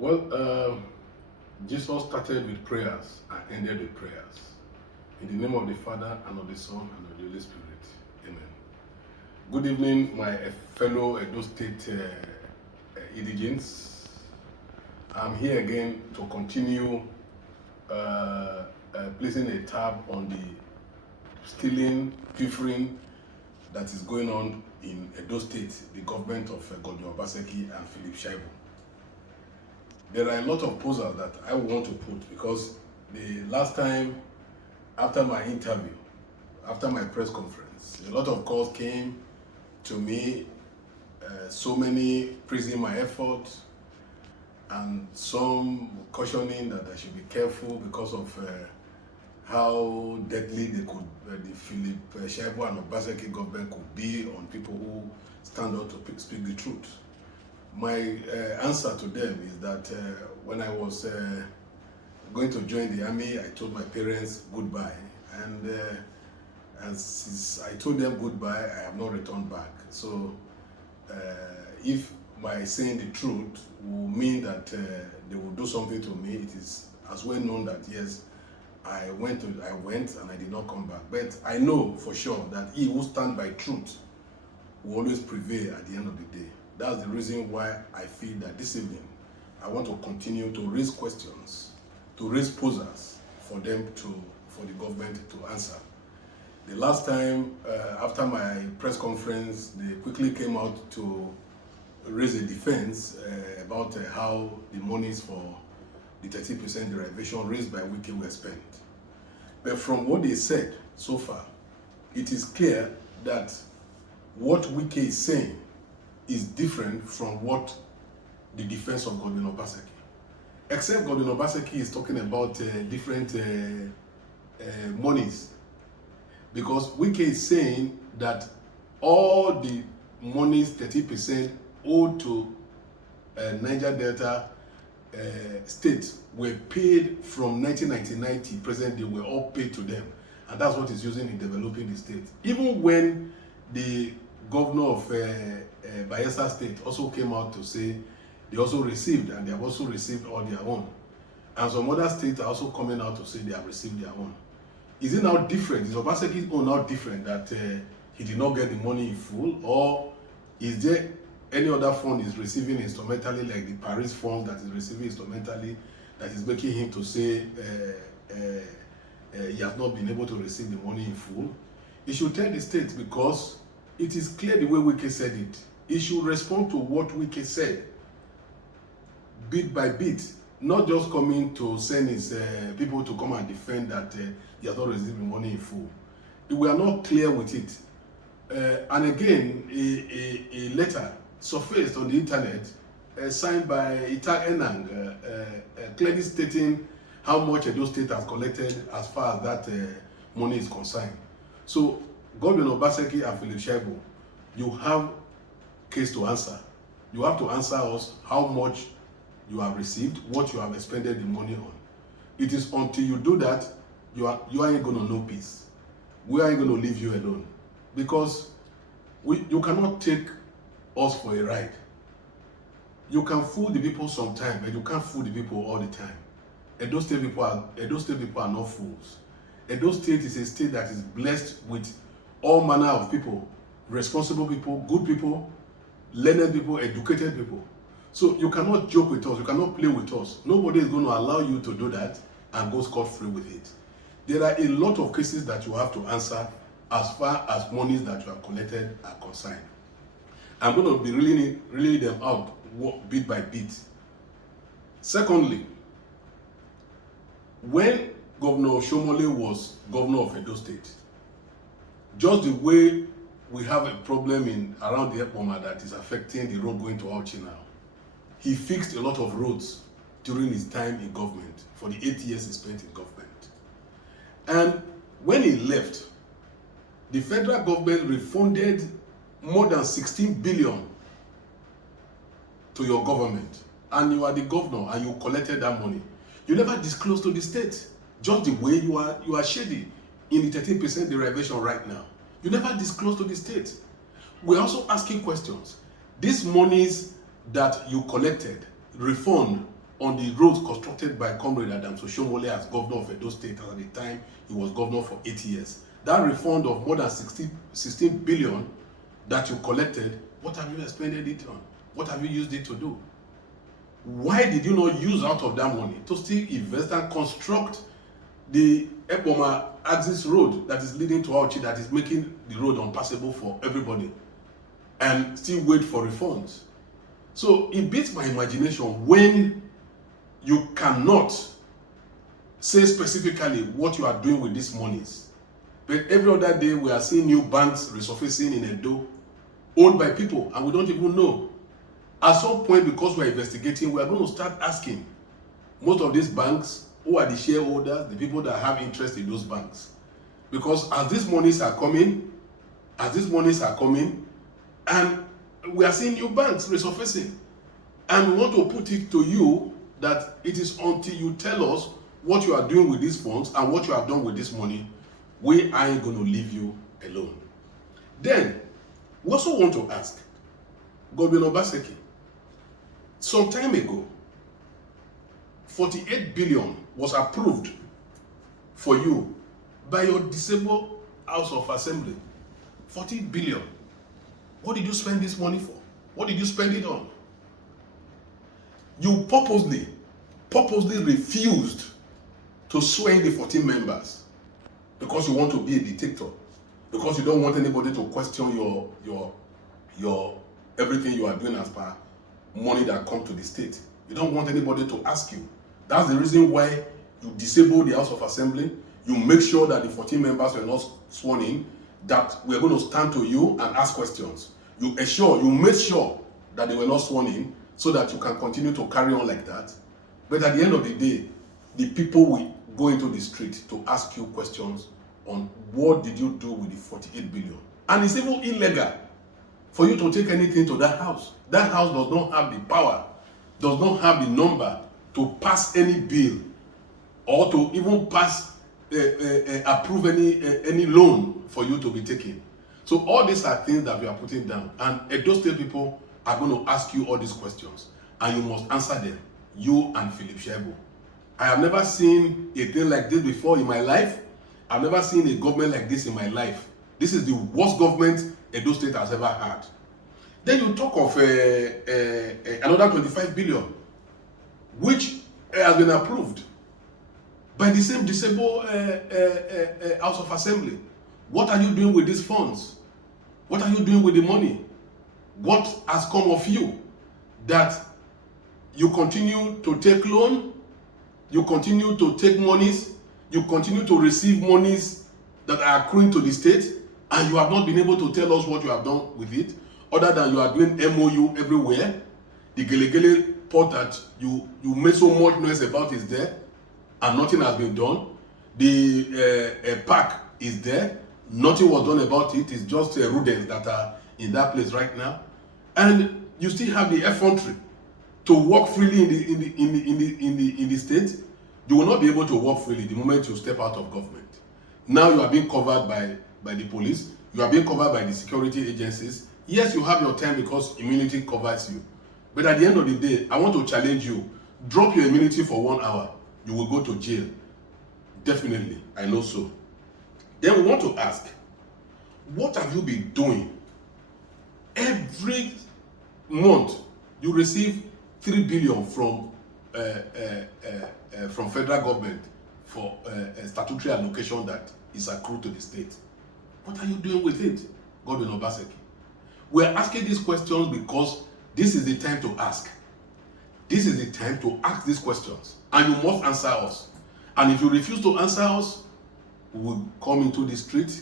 Jesus started with prayers and ended with prayers. In the name of the Father, and of the Son, and of the Holy Spirit. Amen. Good evening, my fellow Edo State indigents. I'm here again to continue placing a tab on the stealing, pilfering that is going on in Edo State, the government of Godwin Obaseki and Philip Shaibu. There are a lot of proposals that I want to put because the last time after my interview, after my press conference, a lot of calls came to me, so many praising my effort and some cautioning that I should be careful because of how deadly they could, the Philip Shaibu and Obaseki government could be on people who stand out to speak the truth. My answer to them is that when I was going to join the army, I told my parents goodbye, and since I told them goodbye, I have not returned back. So if by saying the truth will mean that they will do something to me, it is as well known that yes, I went and I did not come back. But I know for sure that he who stands by truth will always prevail at the end of the day. That's the reason why I feel that this evening I want to continue to raise questions, to raise posers for the government to answer. The last time, after my press conference, they quickly came out to raise a defense about how the monies for the 30% derivation raised by Wike were spent. But from what they said so far, it is clear that what Wike is saying is different from what the defense of Godwin Obaseki. Except Godwin Obaseki is talking about different monies. Because Wike is saying that all the monies, 30% owed to Niger Delta state were paid from 1999 to present, they were all paid to them. And that's what he's using in developing the state. Even when the governor of Bayelsa State also came out to say they also received, and they have also received all their own. And some other states are also coming out to say they have received their own. Is it now different? Is Obaseki's own now different that he did not get the money in full? Or is there any other fund is receiving instrumentally, like the Paris fund that is receiving instrumentally, that is making him to say he has not been able to receive the money in full? He should tell the state, because it is clear the way Wike said it. He should respond to what Wike said, bit by bit, not just coming to send his people to come and defend that he has not received the money in full. We are not clear with it. And again, a letter surfaced on the internet signed by Ita Enang, clearly stating how much Edo State has collected as far as that money is concerned. So, Godwin Obaseki and Philip Shaibu, you have case to answer. You have to answer us how much you have received, what you have expended the money on. It is until you do that, you ain't going to know peace. We ain't going to leave you alone. Because you cannot take us for a ride. You can fool the people sometimes, but you can't fool the people all the time. Edo State people are not fools. Edo State is a state that is blessed with all manner of people, responsible people, good people, learned people, educated people. So you cannot joke with us, you cannot play with us. Nobody is going to allow you to do that and go scot-free with it. There are a lot of cases that you have to answer as far as monies that you have collected are concerned. I'm going to be reeling them out bit by bit. Secondly, when Governor Shomole was governor of Edo State, just the way we have a problem around the Epoma that is affecting the road going to Auchi now, he fixed a lot of roads during his time in government, for the 8 years he spent in government. And when he left, the federal government refunded more than 16 billion to your government, and you are the governor and you collected that money. You never disclosed to the state, just the way you are shady in the 13% derivation right now. You never disclosed to the state. We're also asking questions. These monies that you collected, refund on the roads constructed by Comrade Adams Oshiomhole as governor of Edo State at the time he was governor for 8 years. That refund of more than 16 billion that you collected, what have you expended it on? What have you used it to do? Why did you not use out of that money to still invest and construct the Eboma Axis Road that is leading to Auchi, that is making the road unpassable for everybody, and still wait for refunds? So it beats my imagination when you cannot say specifically what you are doing with these monies. But every other day we are seeing new banks resurfacing in Edo, owned by people, and we don't even know. At some point, because we are investigating, we are going to start asking most of these banks, who are the shareholders, the people that have interest in those banks. Because as these monies are coming, and we are seeing new banks resurfacing, and we want to put it to you that it is until you tell us what you are doing with these funds and what you have done with this money, we ain't going to leave you alone. Then, we also want to ask Godwin Obaseki. Some time ago, 48 billion was approved for you by your disabled House of Assembly. 40 billion. What did you spend this money for? What did you spend it on? You purposely refused to swear in the 14 members because you want to be a dictator, because you don't want anybody to question your everything you are doing as per money that comes to the state. You don't want anybody to ask you. That's the reason why you disable the House of Assembly. You make sure that the 14 members were not sworn in, that we're going to stand to you and ask questions. You made sure that they were not sworn in so that you can continue to carry on like that. But at the end of the day, the people will go into the street to ask you questions on what did you do with the 48 billion. And it's even illegal for you to take anything to that house. That house does not have the power, does not have the number to pass any bill or to even approve any loan for you to be taken. So all these are things that we are putting down, and Edo State people are going to ask you all these questions, and you must answer them, you and Philip Shaibu. I have never seen a thing like this before in my life. I've never seen a government like this in my life. This is the worst government Edo State has ever had. Then you talk of another 25 billion, which has been approved by the same disabled House of Assembly. What are you doing with these funds? What are you doing with the money? What has come of you that you continue to take loan, you continue to take monies, you continue to receive monies that are accruing to the state, and you have not been able to tell us what you have done with it, other than you are doing MOU everywhere. The Gelegele port that you made so much noise about is there, and nothing has been done. The park is there, nothing was done about it. It's just rodents that are in that place right now, and you still have the effrontery to walk freely in the state. You will not be able to walk freely the moment you step out of government. Now you are being covered by the police. You are being covered by the security agencies. Yes, you have your time because immunity covers you. But at the end of the day, I want to challenge you. Drop your immunity for 1 hour. You will go to jail. Definitely, I know so. Then we want to ask, what have you been doing? Every month, you receive 3 billion from federal government for a statutory allocation that is accrued to the state. What are you doing with it, Godwin Obaseki? We are asking these questions because this is the time to ask. This is the time to ask these questions, and you must answer us. And if you refuse to answer us, we will come into the street,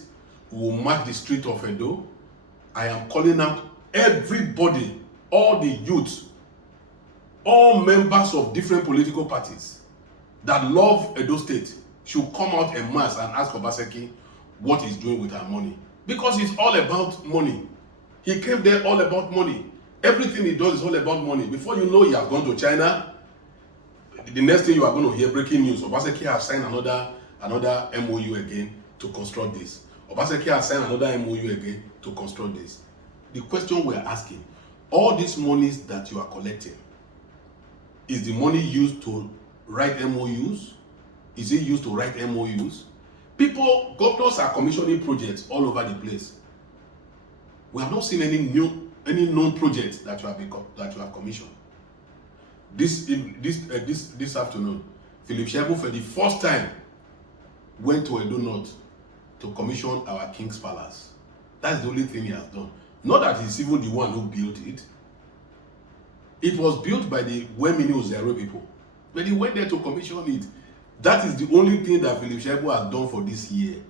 we will march the street of Edo. I am calling out everybody, all the youths, all members of different political parties that love Edo State should come out en masse and ask Obaseki what he's doing with our money. Because it's all about money. He came there all about money. Everything he does is all about money. Before you know, he has gone to China. The next thing you are going to hear, breaking news, Obaseki has signed another MOU again to construct this. Obaseki has signed another MOU again to construct this. The question we are asking, all these monies that you are collecting, Is the money used to write MOUs? Is it used to write MOUs? Governors are commissioning projects all over the place. We have not seen any known projects that you have commissioned. This afternoon, Philip Shaibu for the first time went to Edo North to commission our King's Palace. That's the only thing he has done. Not that he's even the one who built it. It was built by the Wemini Ozero people. But he went there to commission it. That is the only thing that Philip Shaibu has done for this year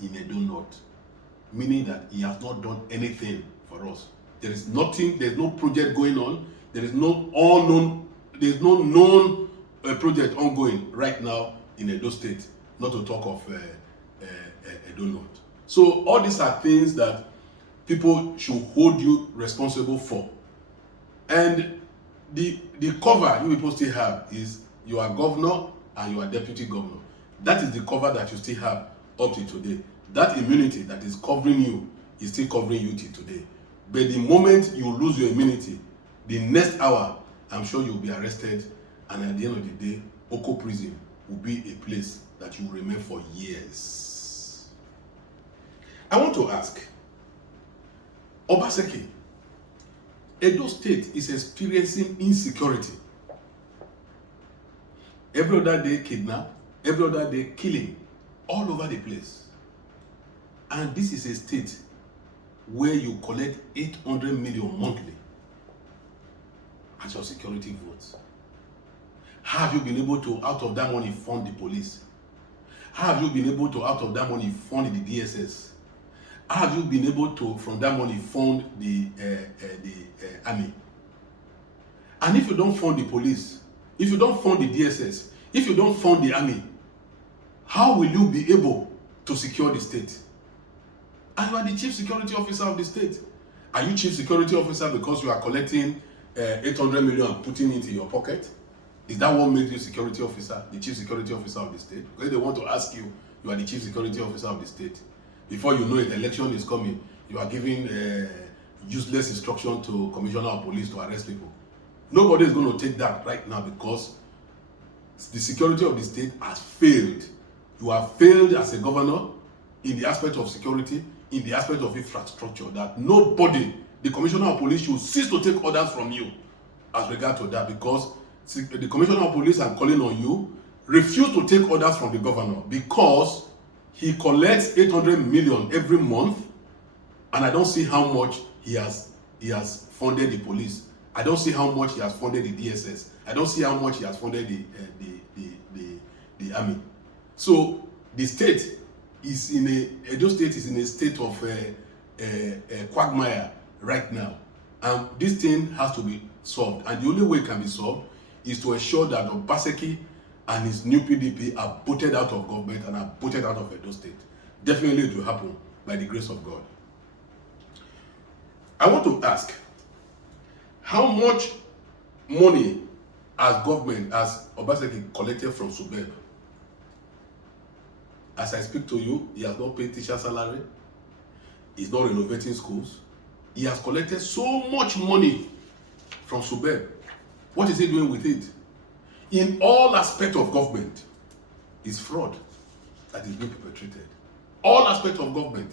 in Edo North. Meaning that he has not done anything for us. There is nothing, there's no project going on. There is no known project ongoing right now in Edo State, not to talk of Edo North. So all these are things that people should hold you responsible for. And the cover you people still have is you are governor and you are deputy governor. That is the cover that you still have up to today. That immunity that is covering you is still covering you till today. But the moment you lose your immunity, the next hour, I'm sure you'll be arrested, and at the end of the day, Oko prison will be a place that you will remain for years. I want to ask, Obaseki, Edo State is experiencing insecurity. Every other day kidnap, every other day killing, all over the place. And this is a state where you collect 800 million monthly as your security votes. How have you been able to, out of that money, fund the police? How have you been able to, out of that money, fund the DSS? How have you been able to, from that money, fund the army? And if you don't fund the police, if you don't fund the DSS, if you don't fund the army, how will you be able to secure the state? And you are the chief security officer of the state. Are you chief security officer because you are collecting 800 million and putting it in your pocket? Is that what makes you security officer, the chief security officer of the state? Because they want to ask you, you are the chief security officer of the state. Before you know it, election is coming. You are giving useless instruction to commissioner of police to arrest people. Nobody is going to take that right now because the security of the state has failed. You have failed as a governor in the aspect of security, in the aspect of infrastructure, that nobody, the commissioner of police, should cease to take orders from you as regard to that, because the commissioner of police, I'm calling on you, refuse to take orders from the governor because he collects 800 million every month, and I don't see how much he has funded the police. I don't see how much he has funded the DSS. I don't see how much he has funded the army. So the state is Edo State is in a state of quagmire right now, and this thing has to be solved. And the only way it can be solved is to ensure that Obaseki and his new PDP are voted out of government and are voted out of Edo State. Definitely it will happen by the grace of God. I want to ask, how much money as government, as Obaseki collected from Subeb? As I speak to you, he has not paid teacher salary. He's not renovating schools. He has collected so much money from Subeb. What is he doing with it? In all aspects of government, is fraud that is being perpetrated. All aspects of government.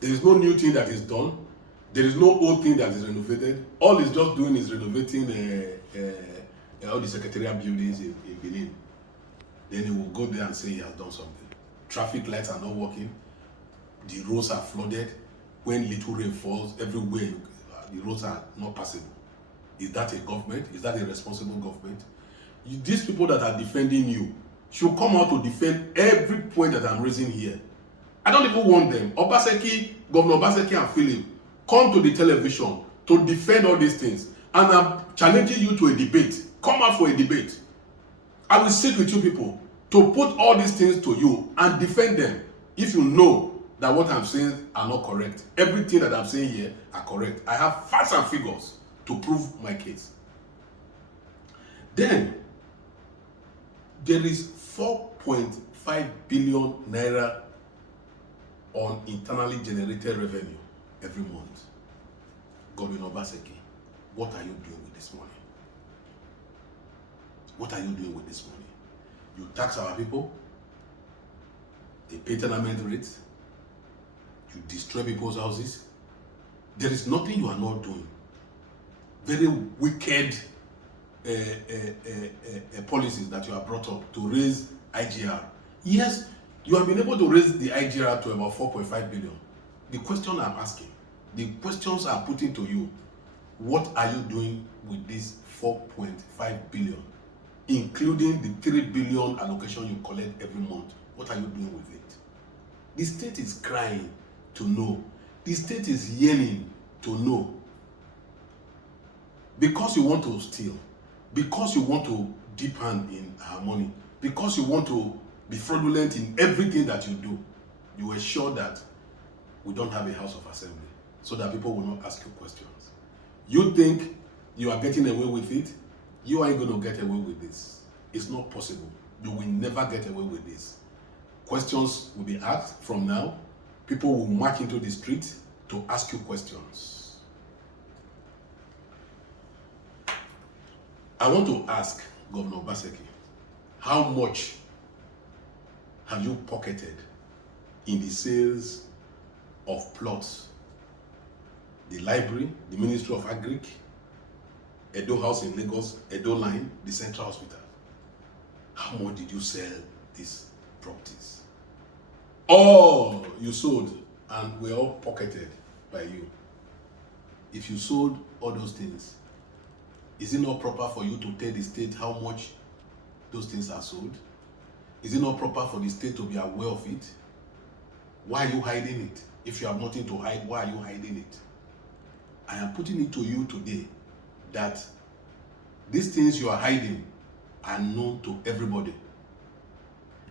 There is no new thing that is done. There is no old thing that is renovated. All he's just doing is renovating all the secretariat buildings in Benin. Then he will go there and say he has done something. Traffic lights are not working. The roads are flooded. When little rain falls, everywhere the roads are not passable. Is that a government? Is that a responsible government? These people that are defending you should come out to defend every point that I'm raising here. I don't even want them. Obaseki, Governor Obaseki and Philip, come to the television to defend all these things. And I'm challenging you to a debate. Come out for a debate. I will sit with you people to put all these things to you and defend them if you know that what I'm saying are not correct. Everything that I'm saying here are correct. I have facts and figures to prove my case. Then, there is 4.5 billion naira on internally generated revenue every month. Godwin Obaseki, what are you doing with this money? What are you doing with this money? You tax our people, they pay tenement rates, you destroy people's houses. There is nothing you are not doing. Very wicked policies that you have brought up to raise IGR. Yes, you have been able to raise the IGR to about 4.5 billion. The question I'm asking, the questions I'm putting to you, what are you doing with this 4.5 billion, including the 3 billion allocation you collect every month? What are you doing with it? The state is crying to know. The state is yearning to know. Because you want to steal, because you want to dip hand in our money, because you want to be fraudulent in everything that you do, you ensure that we don't have a house of assembly so that people will not ask you questions. You think you are getting away with it? You ain't going to get away with this. It's not possible. You will never get away with this. Questions will be asked from now. People will march into the street to ask you questions. I want to ask Governor Obaseki, how much have you pocketed in the sales of plots? The library, the Ministry of Agric, Edo House in Lagos, Edo Line, the Central Hospital. How much did you sell these properties? All you sold and were all pocketed by you. If you sold all those things, is it not proper for you to tell the state how much those things are sold? Is it not proper for the state to be aware of it? Why are you hiding it? If you have nothing to hide, why are you hiding it? I am putting it to you today that these things you are hiding are known to everybody.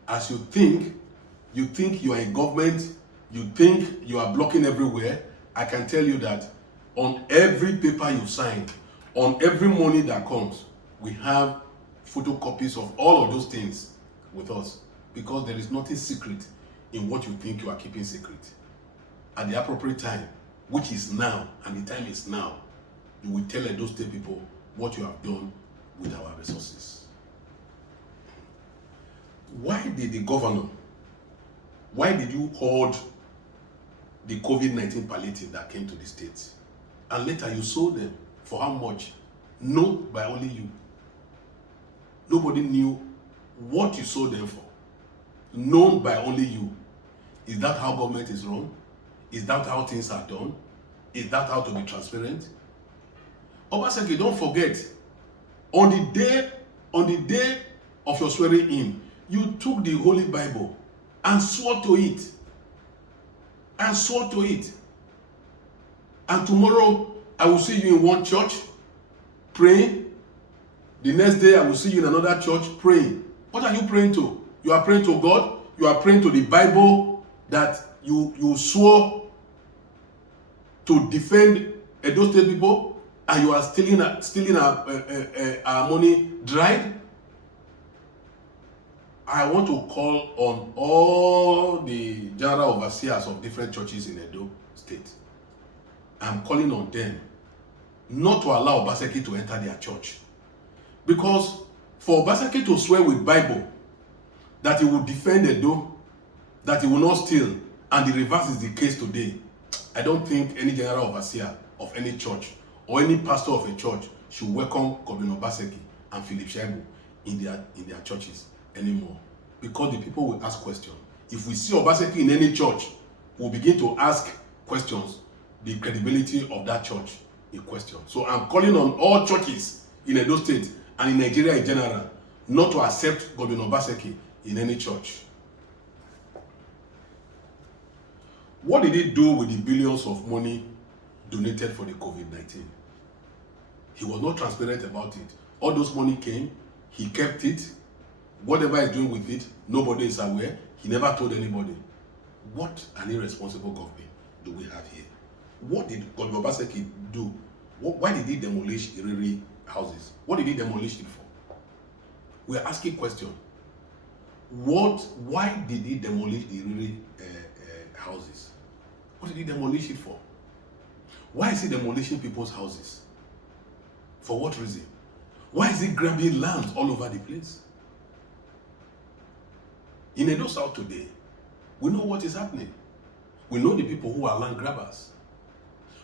As you think you are in government, you think you are blocking everywhere, I can tell you that on every paper you sign, on every money that comes, we have photocopies of all of those things with us, because there is nothing secret in what you think you are keeping secret. At the appropriate time, which is now, and the time is now, you will tell those state people what you have done with our resources. Why did the governor, why did you hold the COVID-19 palliative that came to the state? And later you sold them for how much? Known by only you. Nobody knew what you sold them for. Known by only you. Is that how government is run? Is that how things are done? Is that how to be transparent? Obaseki, don't forget, on the day of your swearing in, you took the Holy Bible and swore to it. And swore to it. And tomorrow, I will see you in one church praying. The next day, I will see you in another church praying. What are you praying to? You are praying to God. You are praying to the Bible that you swore to defend Edo State people, and you are stealing our money dried. I want to call on all the general overseers of different churches in Edo State. I'm calling on them not to allow Obaseki to enter their church. Because for Obaseki to swear with Bible that he will defend Edo, that he will not steal, and the reverse is the case today, I don't think any general overseer of any church or any pastor of a church should welcome Godwin Obaseki and Philip Shaibu in their churches anymore. Because the people will ask questions. If we see Obaseki in any church, we'll begin to ask questions. The credibility of that church in question. So I'm calling on all churches in Edo State and in Nigeria in general not to accept Godwin Obaseki in any church. What did he do with the billions of money donated for the COVID-19? He was not transparent about it. All those money came, he kept it. Whatever he's doing with it, nobody is aware. He never told anybody. What an irresponsible government do we have here? What did Godwin Obaseki do? Why did he demolish Iriri houses? What did he demolish it for? We are asking questions. Why did he demolish the Iriri houses? What did he demolish it for? Why is he demolishing people's houses? For what reason? Why is it grabbing lands all over the place? In Edo South today, we know what is happening. We know the people who are land grabbers.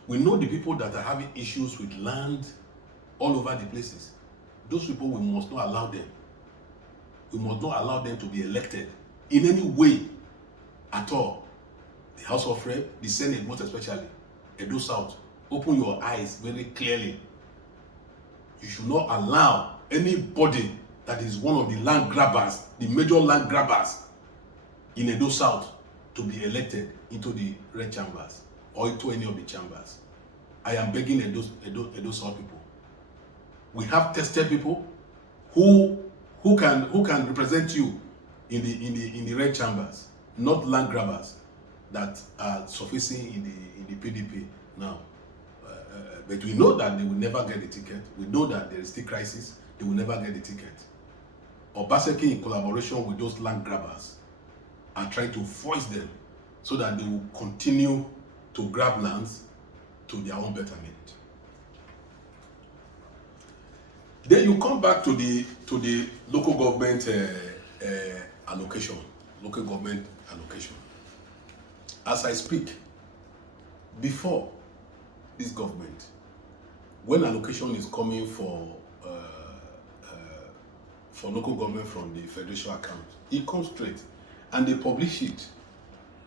We know the people that are having issues with land all over the places. Those people, we must not allow them. We must not allow them to be elected in any way at all. The House of Rep, the Senate most especially, Edo South, open your eyes very clearly. You should not allow anybody that is one of the land grabbers, the major land grabbers in Edo South, to be elected into the red chambers or into any of the chambers. I am begging Edo South people. We have tested people who can represent you in the red chambers, not land grabbers that are surfacing in the PDP now. But we know that they will never get the ticket. We know that there is still crisis. They will never get the ticket. Obaseki, in collaboration with those land grabbers, are trying to force them so that they will continue to grab lands to their own betterment. Then you come back to the local government allocation. Local government allocation. As I speak, before this government, when allocation is coming for local government from the federation account, it comes straight, and they publish it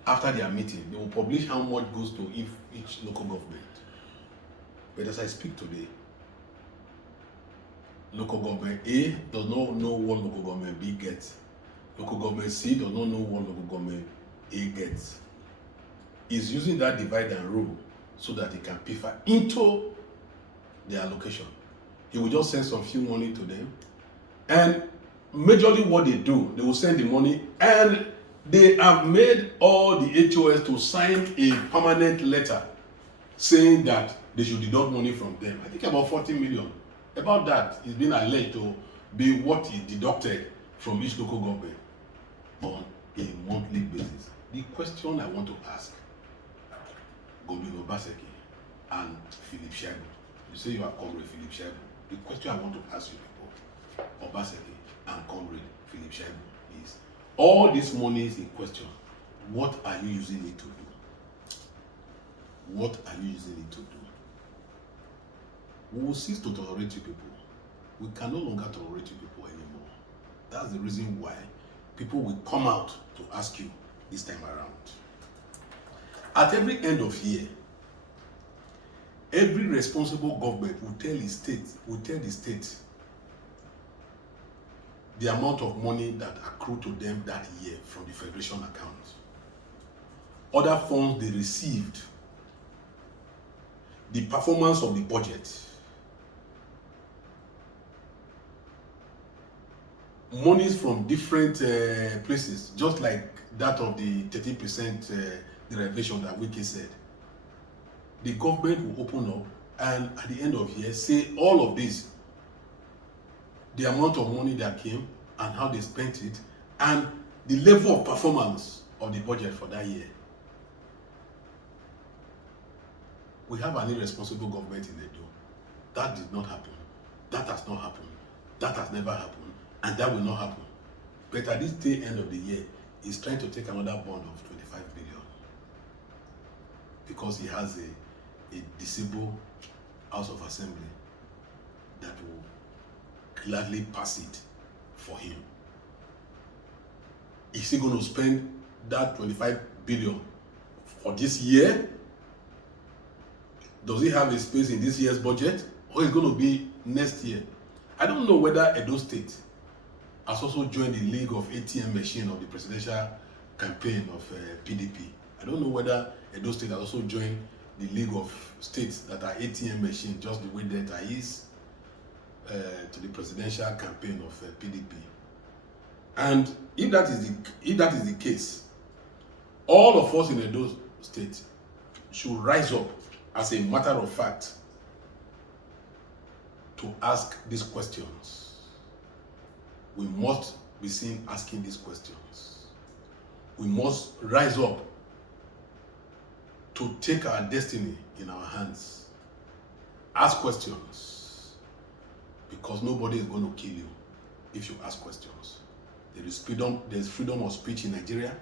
after their meeting. They will publish how much goes to each local government. But as I speak today, local government A does not know what local government B gets. Local government C does not know what local government A gets. He's using that divide and rule so that he can piffer into their allocation. He will just send some few money to them, and majorly what they do, they will send the money, and they have made all the HOS to sign a permanent letter saying that they should deduct money from them. I think about 40 million. About that is being alleged to be what is deducted from each local government on a monthly basis. The question I want to ask Godwin Obaseki and Philip Shaibu, you say you are Comrade Philip Shaibu. The question I want to ask you people, Obaseki and Comrade Philip Shaibu, is all these monies in question, what are you using it to do? What are you using it to do? We will cease to tolerate you people. We can no longer tolerate you people anymore. That's the reason why people will come out to ask you this time around. At every end of year, every responsible government will tell the state the amount of money that accrued to them that year from the federation account. Other funds they received, the performance of the budget, monies from different places, just like that of the 30% derivation that Wiki said. The government will open up and at the end of the year say all of this, the amount of money that came and how they spent it, and the level of performance of the budget for that year. We have an irresponsible government in Edo. That did not happen. That has not happened. That has never happened. And that will not happen. But at this day end of the year, he's trying to take another bond of 25 billion. Because he has a disabled House of Assembly that will gladly pass it for him. Is he going to spend that 25 billion for this year? Does he have a space in this year's budget? Or is it going to be next year? I don't know whether Edo State has also joined the League of ATM Machine of the presidential campaign of PDP. I don't know whether Edo State has also joined the League of States that are ATM machine, just the way Delta is to the presidential campaign of PDP. And if that is the case, all of us in Edo State should rise up as a matter of fact to ask these questions. We must be seen asking these questions. We must rise up to take our destiny in our hands. Ask questions. because nobody is going to kill you if you ask questions. There's freedom of speech in Nigeria.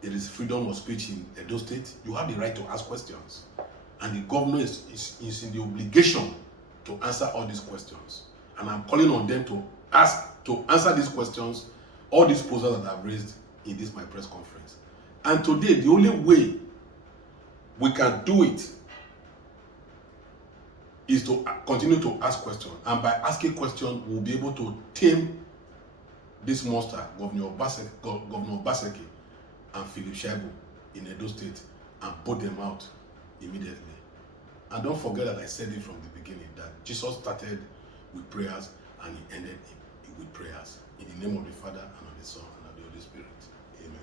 There is freedom of speech in Edo State. You have the right to ask questions. And the governor is in the obligation to answer all these questions. And I'm calling on them to answer these questions, all these proposals that I've raised in this my press conference. And today, the only way we can do it is to continue to ask questions. And by asking questions, we'll be able to tame this monster, Governor Obaseki and Philip Shaibu in Edo State, and put them out immediately. And don't forget that I said it from the beginning, that Jesus started with prayers and he ended with prayers. In the name of the Father, and of the Son, and of the Holy Spirit. Amen.